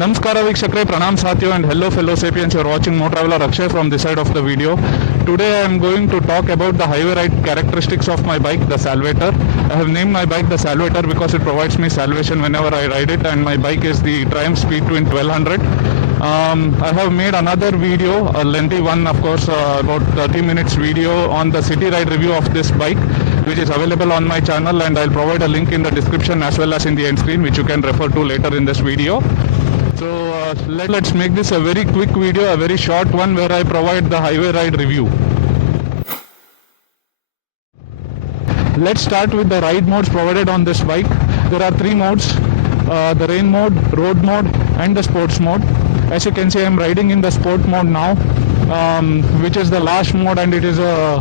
Namaskara Vikshakre, Pranam Satyo and hello fellow sapiens, you are watching Mo Traveler Akshay from this side of the video. Today I am going to talk about the highway ride characteristics of my bike, the Salvator. I have named my bike the Salvator because it provides me salvation whenever I ride it, and my bike is the Triumph Speed Twin 1200. I have made another video, a lengthy one of course, about 30 minutes video on the city ride review of this bike, which is available on my channel, and I'll provide a link in the description as well as in the end screen, which you can refer to later in this video. So let's make this a very quick video, a very short one where I provide the highway ride review. Let's start with the ride modes provided on this bike. There are three modes, the rain mode, road mode and the sports mode. As you can see, I am riding in the sport mode now, which is the last mode, and it is a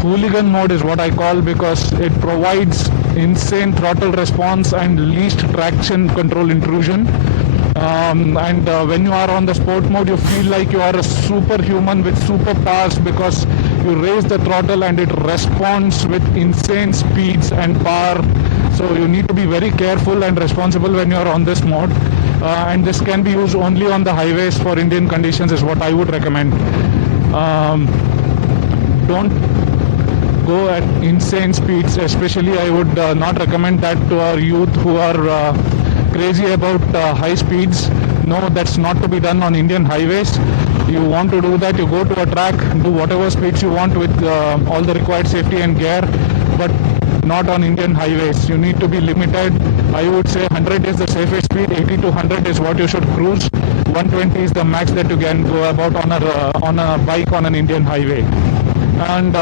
hooligan mode is what I call, because it provides insane throttle response and least traction control intrusion. When you are on the sport mode, you feel like you are a superhuman with superpowers, because you raise the throttle and it responds with insane speeds and power. So you need to be very careful and responsible when you are on this mode, and this can be used only on the highways for Indian conditions is what I would recommend. Don't go at insane speeds, especially I would not recommend that to our youth who are crazy about high speeds. No, that's not to be done on Indian highways. You want to do that, you go to a track, do whatever speeds you want with all the required safety and gear, but not on Indian highways. You need to be limited. I would say 100 is the safest speed, 80 to 100 is what you should cruise, 120 is the max that you can go about on a bike on an Indian highway. And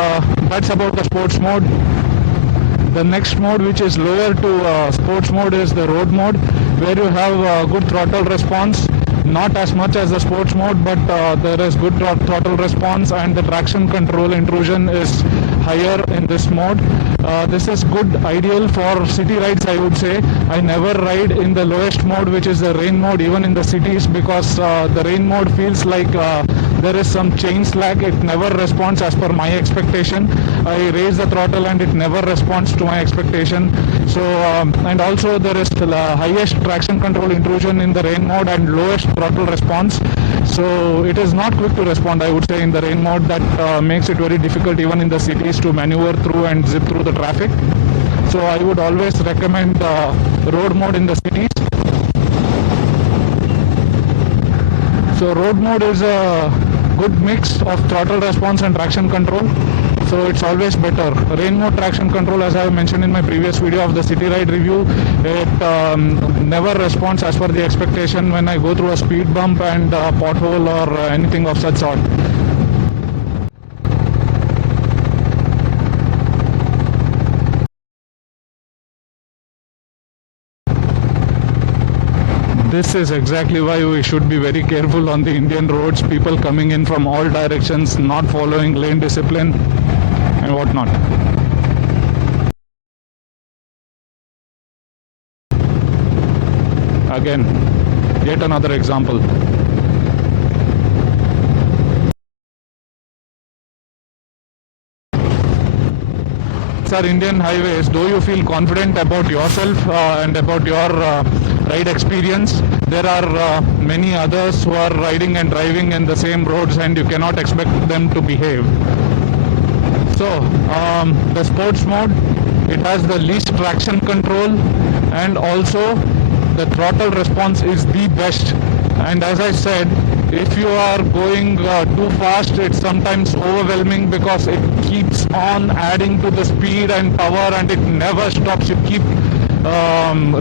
that's about the sports mode. The next mode, which is lower to sports mode, is the road mode, where you have good throttle response. Not as much as the sports mode, but there is good throttle response, and the traction control intrusion is higher in this mode. This is good, ideal for city rides, I would say. I never ride in the lowest mode, which is the rain mode, even in the cities, because the rain mode feels like there is some chain slack. It never responds as per my expectation. I raise the throttle and it never responds to my expectation. So and also there is the highest traction control intrusion in the rain mode and lowest throttle response. So it is not quick to respond, I would say, in the rain mode. That makes it very difficult even in the cities to maneuver through and zip through the traffic. So I would always recommend road mode in the cities. So road mode is a good mix of throttle response and traction control. So it's always better. Rain mode traction control, as I have mentioned in my previous video of the city ride review, it never responds as per the expectation when I go through a speed bump and a pothole or anything of such sort. This is exactly why we should be very careful on the Indian roads. People coming in from all directions, not following lane discipline and whatnot. Again, yet another example. Our Indian highways, though you feel confident about yourself and about your ride experience, there are many others who are riding and driving in the same roads, and you cannot expect them to behave. So the sports mode, it has the least traction control, and also the throttle response is the best. And as I said, if you are going too fast, it's sometimes overwhelming, because it keeps on adding to the speed and power, and it never stops. You keep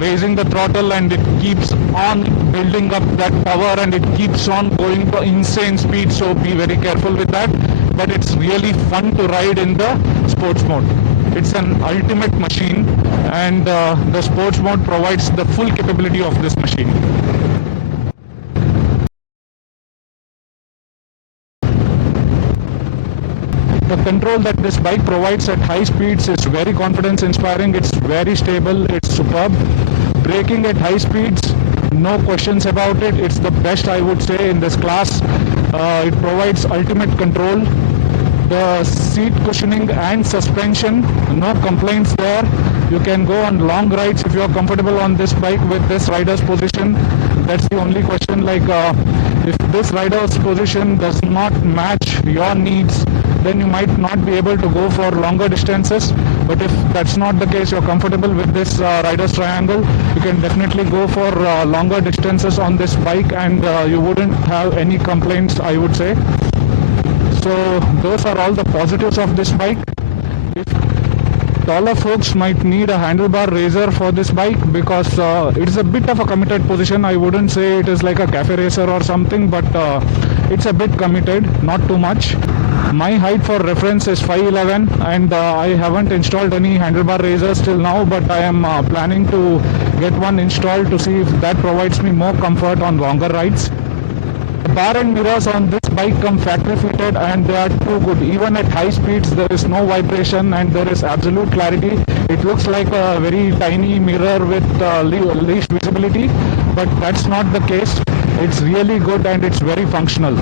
raising the throttle and it keeps on building up that power, and it keeps on going to insane speed. So be very careful with that. But it's really fun to ride in the sports mode. It's an ultimate machine, and the sports mode provides the full capability of this machine. The control that this bike provides at high speeds is very confidence inspiring. It's very stable, it's superb. Braking at high speeds, no questions about it. It's the best, I would say, in this class. It provides ultimate control. The seat cushioning and suspension, no complaints there. You can go on long rides if you are comfortable on this bike with this rider's position. That's the only question. Like if this rider's position does not match your needs, then you might not be able to go for longer distances. But if that's not the case, you're comfortable with this rider's triangle, you can definitely go for longer distances on this bike, and you wouldn't have any complaints, I would say. So those are all the positives of this bike. If taller folks might need a handlebar raiser for this bike, because it's a bit of a committed position. I wouldn't say it is like a cafe racer or something, but it's a bit committed, not too much. My height for reference is 5'11", and I haven't installed any handlebar raisers till now, but I am planning to get one installed to see if that provides me more comfort on longer rides. The bar and mirrors on this bike come factory fitted, and they are too good. Even at high speeds there is no vibration and there is absolute clarity. It looks like a very tiny mirror with least visibility, but that's not the case. It's really good and it's very functional.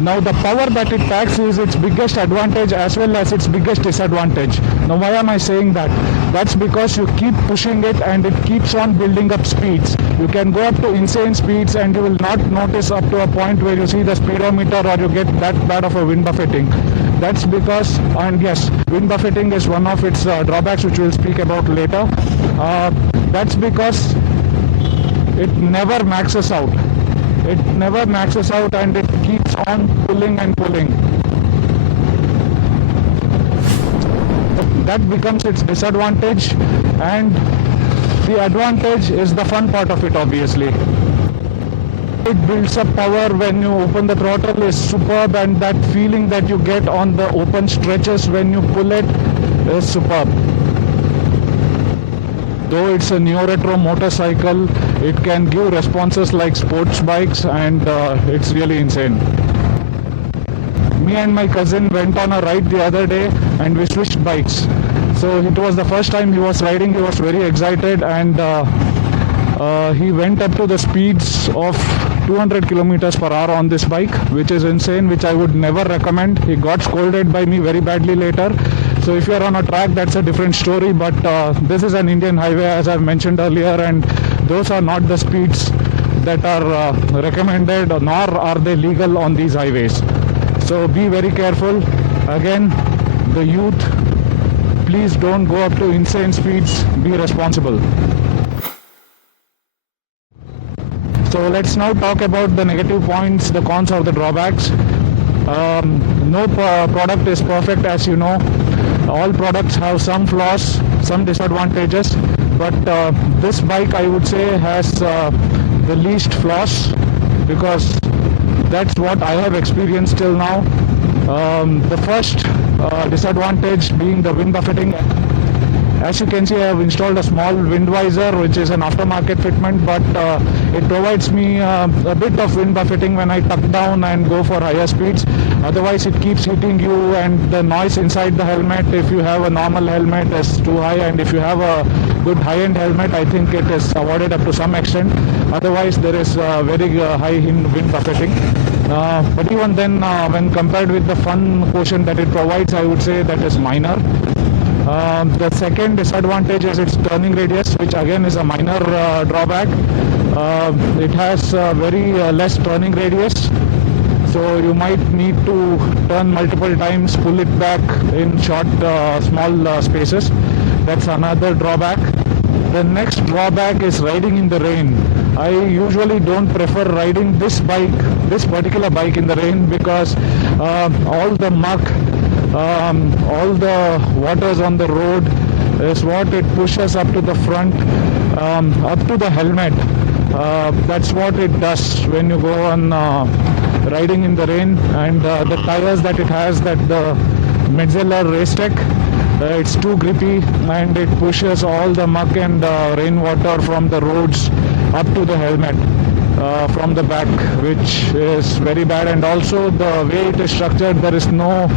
Now the power that it packs is its biggest advantage as well as its biggest disadvantage. Now why am I saying that? That's because you keep pushing it and it keeps on building up speeds. You can go up to insane speeds and you will not notice up to a point where you see the speedometer or you get that bad of a wind buffeting. That's because, and yes, wind buffeting is one of its drawbacks, which we'll speak about later. That's because it never maxes out. It never maxes out and it keeps on pulling and pulling. That becomes its disadvantage, and the advantage is the fun part of it, obviously. It builds up power when you open the throttle is superb, and that feeling that you get on the open stretches when you pull it is superb. Though it's a neo-retro motorcycle, it can give responses like sports bikes, and it's really insane. Me and my cousin went on a ride the other day and we switched bikes. So it was the first time he was riding. He was very excited, and he went up to the speeds of 200 kilometers per hour on this bike, which is insane, which I would never recommend. He got scolded by me very badly later. So if you're on a track, that's a different story, but this is an Indian highway, as I've mentioned earlier, and those are not the speeds that are recommended, nor are they legal on these highways. So be very careful. Again, the youth, please don't go up to insane speeds. Be responsible. So let's now talk about the negative points, the cons or the drawbacks. No product is perfect, as you know. All products have some flaws, some disadvantages, but this bike, I would say, has the least flaws, because that's what I have experienced till now. The first disadvantage being the wind buffeting. As you can see, I have installed a small wind visor, which is an aftermarket fitment, but it provides me a bit of wind buffeting when I tuck down and go for higher speeds. Otherwise, it keeps hitting you, and the noise inside the helmet, if you have a normal helmet, is too high, and if you have a good high-end helmet, I think it is avoided up to some extent. Otherwise, there is very high wind buffeting. But even then, when compared with the fun quotient that it provides, I would say that is minor. The second disadvantage is its turning radius, which again is a minor drawback. It has very less turning radius, so you might need to turn multiple times, pull it back in short, small spaces. That's another drawback. The next drawback is riding in the rain. I usually don't prefer riding this particular bike in the rain, because all the muck, all the waters on the road is what it pushes up to the front, up to the helmet. That's what it does when you go on riding in the rain. And the tires that it has, that the Metzeler Racetech, it's too grippy, and it pushes all the muck and rainwater from the roads up to the helmet from the back, which is very bad. And also the way it is structured, there is no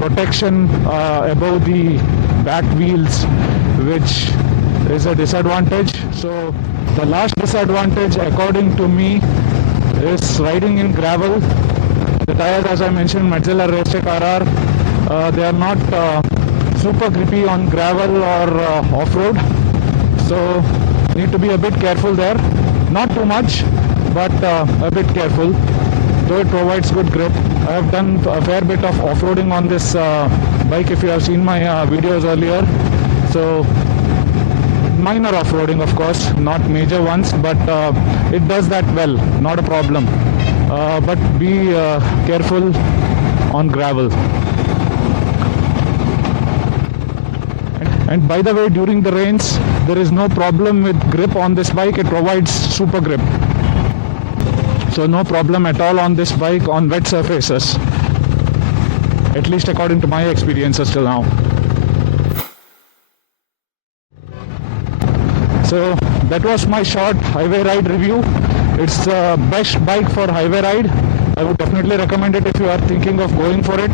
protection above the back wheels, which is a disadvantage. So the last disadvantage, according to me, is riding in gravel. The tires, as I mentioned, Metzeler Racetec RR, they are not super grippy on gravel or off-road, so need to be a bit careful there. Not too much, but a bit careful, though it provides good grip. I have done a fair bit of off-roading on this bike, if you have seen my videos earlier. So minor off-roading, of course, not major ones, but it does that well, not a problem. But be careful on gravel. And by the way, during the rains, there is no problem with grip on this bike. It provides super grip. So no problem at all on this bike on wet surfaces. At least according to my experiences till now. So that was my short highway ride review. It's the best bike for highway ride. I would definitely recommend it if you are thinking of going for it.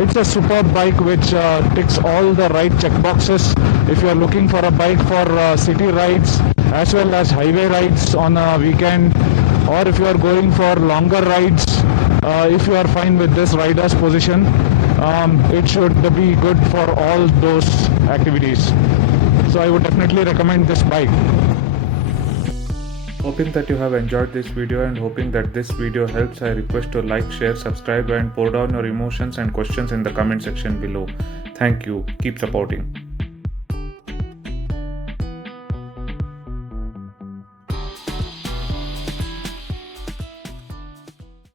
It's a superb bike which ticks all the right checkboxes. If you are looking for a bike for city rides as well as highway rides on a weekend, or if you are going for longer rides, if you are fine with this rider's position, it should be good for all those activities. So I would definitely recommend this bike. Hoping that you have enjoyed this video and hoping that this video helps, I request to like, share, subscribe and pour down your emotions and questions in the comment section below. Thank you. Keep supporting.